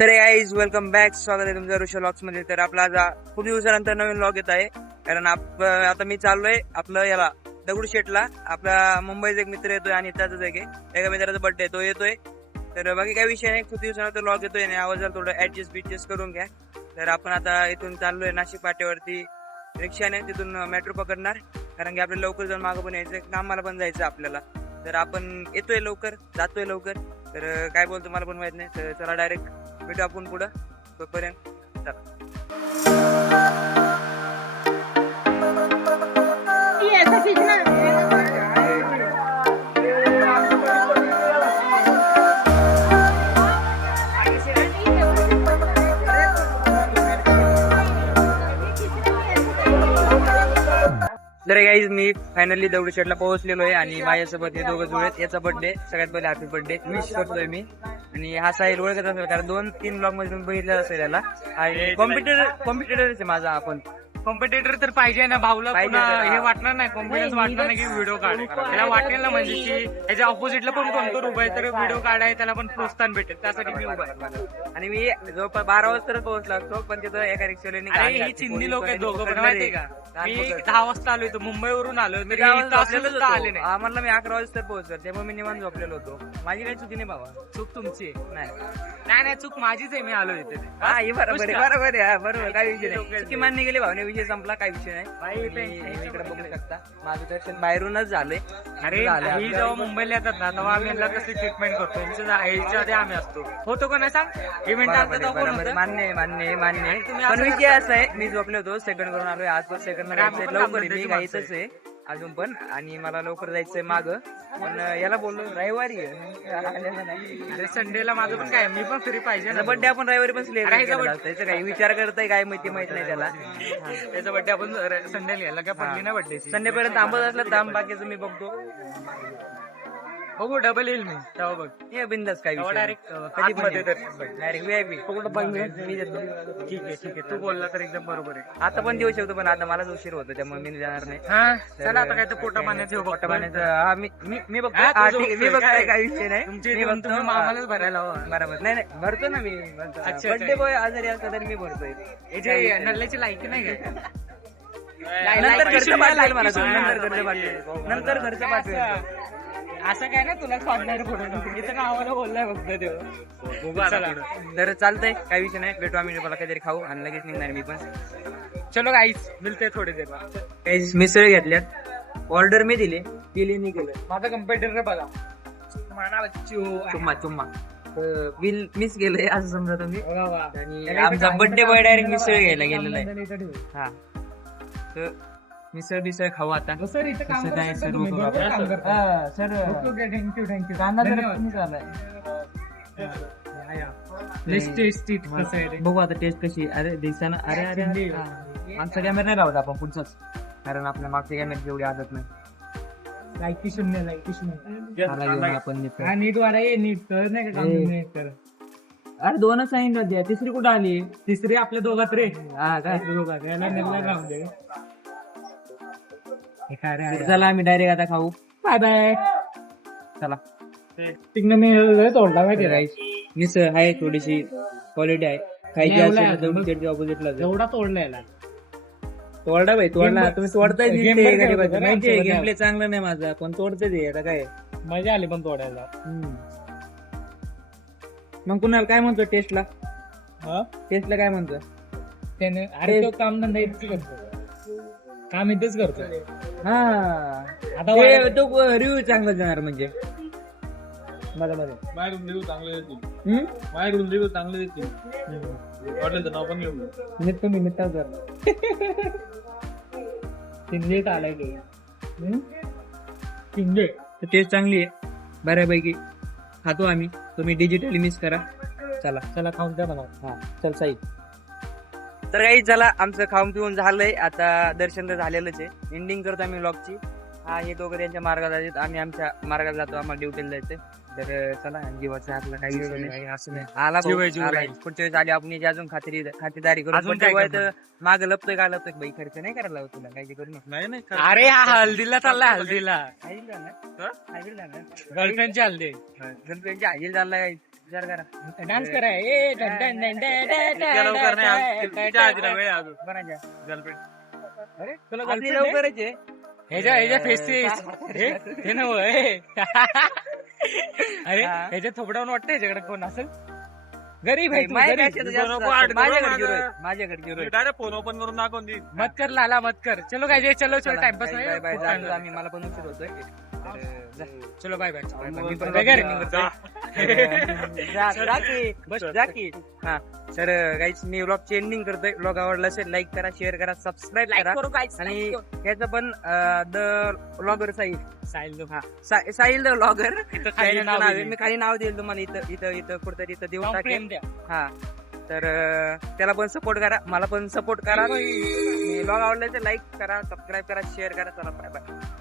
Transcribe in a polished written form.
तर guys welcome back. स्वागत आहे तुमचं ऋषा व्लॉग्स मध्ये. तर आपला आज खूप दिवसानंतर नवीन व्लॉग येत आहे. कारण आता मी चाललोय आपलं याला दगडूशेठला. आपला मुंबईचा एक मित्र येतोय आणि त्याचाच एका मित्राचा बर्थडे तो येतोय. तर बाकी काही विषय नाही, खूप दिवसानंतर व्लॉग येतोय आणि आवाजाला थोडं ऍडजस्ट करून घ्या. तर आपण आता इथून चाललोय नाशिक पाट्यावरती रिक्षाने, तिथून मेट्रो पकडणार. कारण की आपल्याला लवकर जाऊन मागं पण यायचं, कामाला पण जायचं आपल्याला. तर आपण येतोय लवकर, जातोय लवकर. तर काय बोलतो मला पण माहित नाही. तर चला डायरेक्ट भेटू आपण पुढं. तोपर्यंत तर गाईज मी फायनली दगडूशेठला पोहोचलेलो आहे आणि माझ्यासोबत हे दोघं जुळेत. याचा बर्थडे सगळ्यात पहिले हॅपी बर्थडे विश करतोय मी. आणि हा साहिल ओळखत असेल कारण 2-3 ब्लॉग मध्ये तुम्ही बघितलं असेल याला. आणि कॉम्पिटिटरच आहे माझा. आपण कॉम्पिटेटर तर पाहिजे ना भाऊला. पाहिजे पुन्हा ना. हे वाटणार नाही, कॉन्फिडन्स वाटणार नाही की व्हिडिओ काढ. त्याला वाटेल ना म्हणजे की त्याच्या ऑपोजिटला पण कोणतं उभं आहे तर व्हिडिओ काढाय त्याला पण प्रोत्साहन भेटेल. त्यासाठी मी उभा आहे. आणि मी जवळपास 12 वाजता पोहोचला असतो, पण तिथं एका रिक्षावाल्याने अरे ही चिंदी लोक आहेत दोघं पण माहितीये का. मी 10 वाजता आलो इथं, मुंबईवरून आलो तरी आले नाही. आम्हाला मी 11 वाजता पोहोचलो, त्यामुळे मी निवांत झोपलेलो होतो. माझी काही चुकी नाही बाबा. चूक तुमची नाही नाही चूक माझीच आहे. मी आलो इथे. हा हे बरोबर आहे, बरोबर आहे. बरोबर, काय विषय नाही. चुकी मान्य केली भावने, विषय संपला, काय विषय नाही. इकडे बघू शकता माझं दर्शन बाहेरूनच झालंय. अरे ही जेव्हा मुंबईला येतात ना तेव्हा आम्ही यांना कसली ट्रीटमेंट करतो. याच्या आधी आम्ही असतो होतो का नाही सांग. इव्हेंट आमचा तेव्हा कोण होतं? मान्य. पण विषय असा आहे, मी झोपले होतो, सेकंड करून आलोय. आज पण सेकंड लवकर आहे, मी घाईतच आहे अजून पण. आणि मला लवकर जायचंय माग. पण याला बोललो रविवारी अरे संडेला माझं पण काय, मी पण फ्री पाहिजे ना. बर्थडे आपण रविवारी पण त्याचा काही विचार करताय काय माहिती माहित नाही त्याला. त्याचा बर्थडे आपण संडेला घ्यायला काय पडली ना बर्थडे. संडे पर्यंत आंबत असला दाम बाकीचं मी बघतो. बघू डबल येईल मी तेव्हा बघ. हे बिंदास काय डायरेक्ट कधी मध्ये डायरेक्ट व्हीआयपी मी देतो. ठीक आहे तू बोलला तर एकदम बरोबर आहे. आता पण देऊ शकतो, पण आता मलाच उशीर होतो त्यामुळे मी जाणार नाही. हा चला आता काय तर पोटा पाण्याचं पोटा पाण्याचं मी बघतो. मी बघतोय, काही विषय नाही. तुमची तुम्ही मामालाच भरायला हवा. बरोबर. नाही भरतो ना मी. बर्थडे बॉय आजारी असला तरी मी भरतोय. हे जे नल्ल्याची लायकी नाही काय. नंतर खर्च पाठवेल मला तू. नंतर खर्च पाठवेल. असं काय ना तुला वाटणार फोटो इथं नावाला बोललाय फक्त तेव्हा. तर चालतंय, काही विषय नाही. भेटू आम्ही मला काहीतरी खाऊ आणि लगेच निघणार मी पण. चलो गाईस मिळते थोडे देर. काही मिसळ घेतल्यात, ऑर्डर मी दिले, केली नाही केलं. माझा कम्प्युटर बघा चुम्मा बिल मिस गेलंय असं समजा तुम्ही. आणि आमचा बर्थडे बॉय डायरेक्ट मिसळ घ्यायला गेलेला आहे. हा तर मिसळ खाऊ आता. सर काय सर बघू आता टेस्ट कशी. अरे दिसताना अरे मागचा कॅमेरा नाही लावत आपण पुढचाच, कारण आपल्या मागच्या कॅमेरा जेवढी आदत नाही. लायकी शून्य आपण नीट वाढा नीट कर नाही का. अरे 2च सांगितलं होत्या, तिसरी कुठं आली? तिसरी आपल्या दोघात रे. हा काय दोघात याला निर्णय राहून दे. चला आम्ही डायरेक्ट आता खाऊ. Bye bye. चला तिकडनं मी तोडला माहिती मिसळ आहे, थोडीशी क्वालिटी आहे. काही ऑपोजिटला एवढा तोडला याला. तोडा भाई तोडला. तुम्ही तोडताय माहितीये. गेम प्ले चांगला नाही माझा, पण तोडतच आता काय मजा आली पण तोडायला. मग कुणाला काय म्हणतो टेस्टला? काय म्हणतो त्याने? अरे तो काम धंदा इतकी करतो, काम इथेच करतो. हा आता तो रिव्ह्यू चांगला देणार म्हणजे. बरोबर बाहेरून रिव्ह्यू चांगले देतील. बाहेरून रिव्ह्यू चांगले देतील. वाटेल तर नाव पण घेऊ. तुम्ही मित्राचा सिंगलेट आलाय सिंगलेट. टेस्ट चांगली आहे बऱ्यापैकी. खातो आम्ही, तुम्ही डिजिटली मिस करा. चला खाऊन द्या मला. हा चल साई. तर काही चला आमचं खाऊन पिऊन झालंय. आता दर्शन तर झालेलंच आहे. एंडिंग करतो आम्ही व्लॉगची. हा हे दोघं त्यांच्या मार्गात आहेत, आम्ही आमच्या मार्गात जातो. आम्हाला ड्युटीला जायचंय. तर चला जीवाचं आपलं काही विषय नाही. असं नाही. आला भाऊ, जीव आहे, जीव आला. आहे. पुढच्या वेळेस आली आपण याची अजून खातेदारी करू. अजून पुढच्या काय वेळेस माग लपतोय का लपतोय बाई, खर्च नाही करायला लावत तुला, काही करू नको. नाही नाही अरे हा हल्दीला चाललाय हल्दीला ऐकलं ना? ऐकलं ना? गर्लफ्रेंडची हल्दी गणपतीची आजील चाललाय, विचार करा. डान्स करा ए done done done done done लवकर नाही डन तिच्या आधीला वेळ आहे अजून कोणाच्या? गर्लफ्रेंड अरे तुला आपली girlfriend आहे? लवकरच आहे. ह्याच्या फेसेस हे नव अरे हा. ह्याच्या थोपडावून वाटतं ह्याच्याकडे कोण असेल गरीब आहे तू, माझ्याकडे गरीब. जास्त जास्त नको आड करू माझ्याकडे माझं. गिरो आहे, माझ्याकडे गिरो आहे. डायरेक्ट फोन ओपन करून दाखवून दे. मत कर लाला मत कर चलो काय चलो चलो चला, टाइमपास बाय नाही बाय, खूप जातो time आम्ही, मला पण उशीर होतोय. तर, जा. चलो बाय बाय मी पण बाय घरी. जा की, बस जा की. हा तर गाईस मी व्लॉगची एंडिंग करतोय. व्लॉग आवडला असेल लाईक करा, शेअर करा, सबस्क्राईब करा. आणि याचं पण द व्लॉगर साहिल, हा साहिल द व्लॉगर इथं खाली नाव आहे. दिलंय. मी खाली नाव देईल तुम्हाला, इथं इथं इथं कुठतरी इथं देऊन नाव टाकेल. प्रेम द्या. हा तर त्याला पण सपोर्ट करा, मला पण सपोर्ट करा. व्लॉग आवडला तर लाईक करा, सबस्क्राईब करा, शेअर करा. चला बाय बाय.